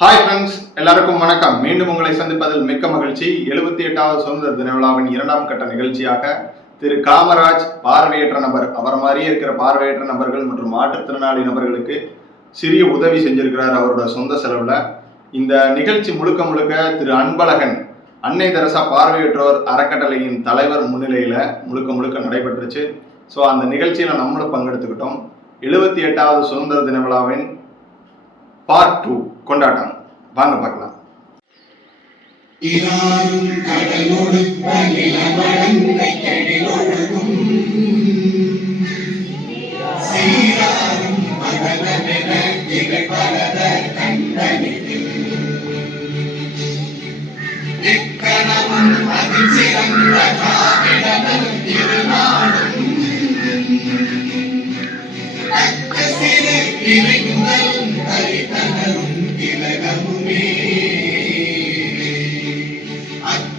Hi friends, எல்லாருக்கும் வணக்கம். மீண்டும் உங்களை சந்திப்பதில் மிக்க மகிழ்ச்சி. 78வது சுதந்திர தின விழாவின் 2ஆம் கட்ட நிகழ்ச்சியாக திரு காமராஜ் பார்வையற்ற நபர், அவர் மாதிரியே இருக்கிற பார்வையற்ற நபர்கள் மற்றும் மாற்றுத்திறனாளி நபர்களுக்கு சிறிய உதவி செஞ்சிருக்கிறார் அவரோட சொந்த செலவில். இந்த நிகழ்ச்சி முழுக்க முழுக்க திரு அன்பழகன் அன்னை தெரசா பார்வையற்றோர் அறக்கட்டளையின் தலைவர் முன்னிலையில் முழுக்க நடைபெற்றுச்சு. ஸோ அந்த நிகழ்ச்சியில் நம்மளும் பங்கெடுத்துக்கிட்டோம். 78வது சுதந்திர தின விழாவின் பார்ட் 2 கொண்டாட்டம் வாங்க பார்க்கலாம்.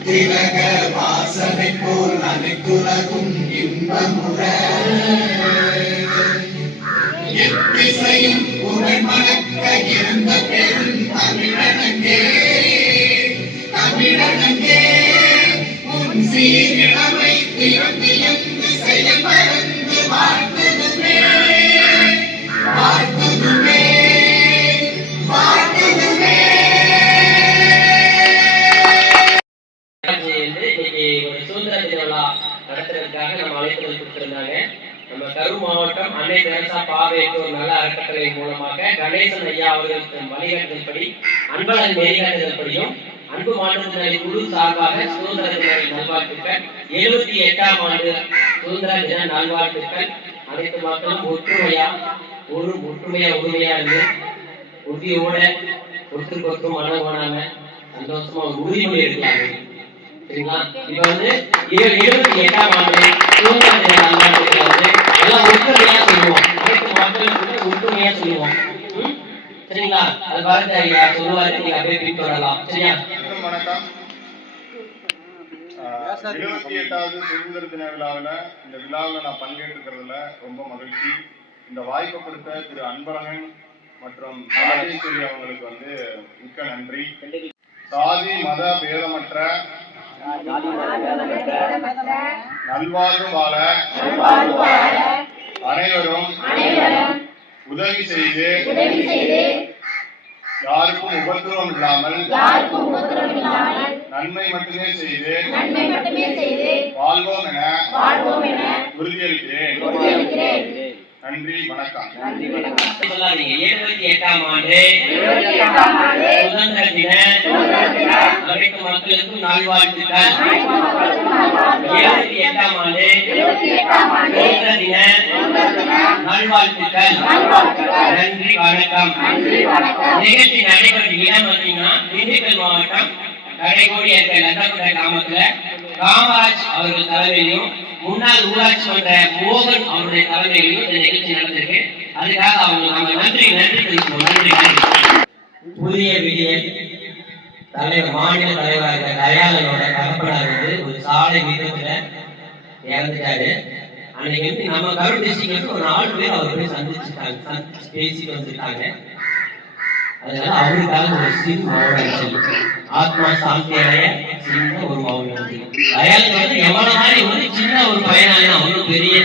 திலக வாசனை போல் அனைத்துலகும் இன்பமுற எத்திசையும் புகழ் மணக்க இருந்த பெரும் தமிழனங்கே உன் சீரிழமை திறந்தியும் திசையில் பறந்து வாழ்த்துதுமே நம்ம கரூர் மாவட்டம் அன்னை தெரசா பார்வையற்றோர் நல அறக்கட்டளை மூலமாக கணேசன் ஐயா அவர்களுக்கு வழிகாட்டுதல்படி அன்பழகன் நெறிகாட்டுதல்படியும் அன்பு மாற்றுத்திறனாளி குழு சார்பாக சுதந்திர தின நல்வாழ்த்துக்கள். 78ஆம் ஆண்டு சுதந்திர தின நல்வாழ்த்துக்கள். அனைத்து மக்களும் ஒற்றுமையா இருந்து உறுதியோட ஒற்றுக்கொற்றும் மனங்கோணாம சந்தோஷமா ஒரு உறுதிமொழி எடுக்கலாங்க. சரிங்களா? இப்ப 78ஆம் ஆண்டு சுதந்திர தின நல்வாழ்த்துக்களை எல்லாம் ஒற்றுமையா சொல்லுவோம். அனைத்து மக்களும் ஒற்றுமையா சொல்லுவோம். சரிங்களா? அது பாரதி ஐயா சொல்லுவாரு, நீங்க அப்படியே பின்தொடரலாம். சரியா? வணக்கம். 78வது சுதந்திர தின விழாவில் இந்த விழாவில் நான் பங்கேற்றுக்கிறதுல ரொம்ப மகிழ்ச்சி. இந்த வாய்ப்பை கொடுத்த திரு அன்பழகன் மற்றும் ராஜேஸ்வரி அவங்களுக்கு மிக்க நன்றி. சாதி மத பேதமற்ற நல்வாழ்வு வாழ அனைவரும் உதவி செய்து யாருக்கும் உபத்திரவம் இல்லாமல் நன்மை மட்டுமே செய்து வாழ்வோம் என உறுதியளிக்கிறேன். நன்றி, வணக்கம். 78ஆம் ஆண்டு சுதந்திர தின அனைத்து மக்களுக்கும் நல்வாழ்த்துக்கள். 78ஆம் ஆண்டு சுதந்திர தின நல்வாழ்த்துக்கள். நன்றி, வணக்கம். நிகழ்ச்சி நடைபெற்ற இடம் பார்த்தீங்கன்னா திண்டுக்கல் மாவட்டம் கடைகோடி இருக்கிற லட்டக்குட கிராமத்துல காமராஜ் அவர்கள் தலைமையிலும் முன்னாள் ஊராட்சி மன்ற மோகன் அவருடைய தலைமையிலும் இந்த நிகழ்ச்சி நடந்திருக்கு. அதுக்காக அவங்க நம்ம நன்றி தெரிவிப்போம். நன்றி. புதிய விடியல் தலைவர் மாநில தலைவராக தயாளனோட தகப்பனார் ஒரு சாலை விபத்துல இறந்துட்டாரு. அன்னைக்கு நம்ம கரூர் டிஸ்ட்ரிக்ட் ஒரு 4 பேர் அவர் போய் சந்திச்சுட்டாங்க, பேசிட்டு வந்துட்டாங்க. அதனால அவருக்காக ஒரு சிறு மௌனம், ஆத்மா சாந்தி அடைய சின்ன ஒரு மௌனம். தயாளன் எவ்வளவு மாதிரி சின்ன ஒரு பயனாளி, அவனும் பெரிய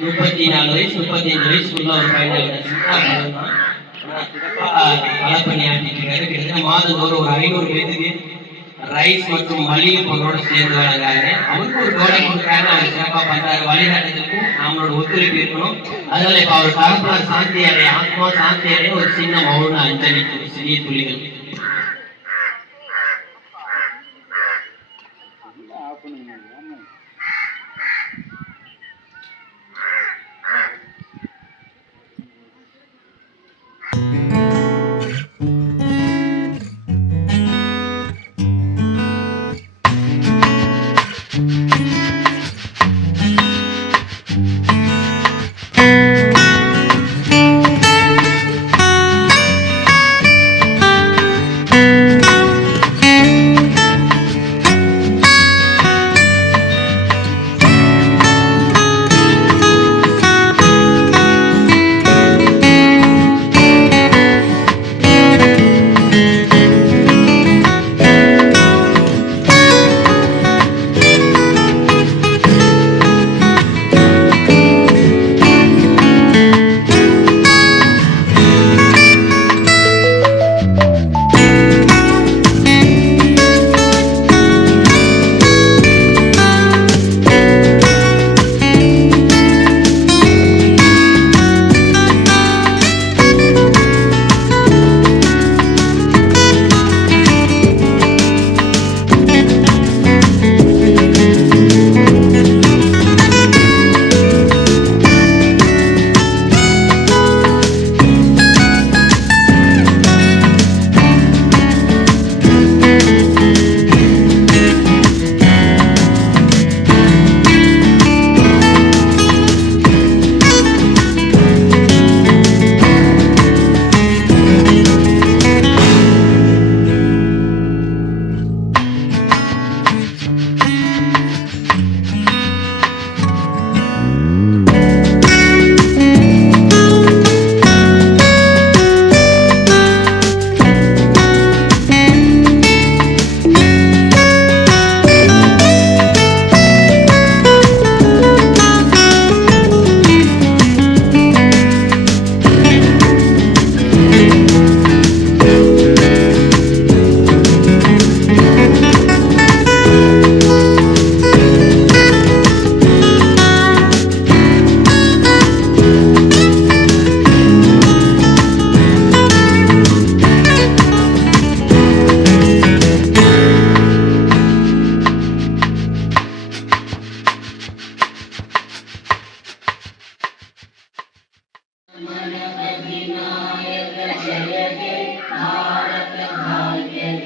34 வயசு 35 வயசுக்குள்ள ஒரு பயனாளி களப்பணியாற்றிட்டு இருக்காரு. கிட்டத்தட்ட மாதந்தோறும் ஒரு 500 பேருக்கு ரைஸ் மற்றும் மளிகை பொருளோட சேர்ந்து வழங்காங்க. அவருக்கு ஒரு கோடை கொடுக்குறாங்க, அவர் சிறப்பா பண்றாரு. வழிகாட்டுறதுக்கும் நம்மளோட ஒத்துழைப்பு இருக்கணும். அதனால இப்ப அவர் தகப்பனார் சாந்தி அடைய, ஆத்மா சாந்தி அடைய ஒரு சின்ன மௌன அஞ்சலி, சிறிய துளிகள்.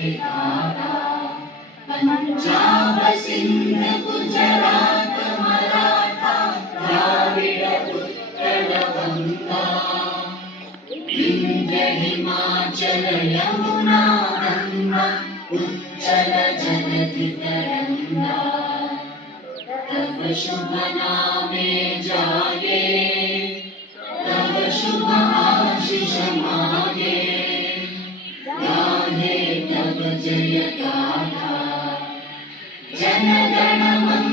विधाता पंजाब सिंध गुजरात मराठा द्राविड उत्कल गंगा विंध्य हिमाचल यमुना गंगा उच्चल जलधि तरंगा तव शुभ नामे जागे तव शुभ आशीष मागे गाहे तव जय गाथा जन गण मन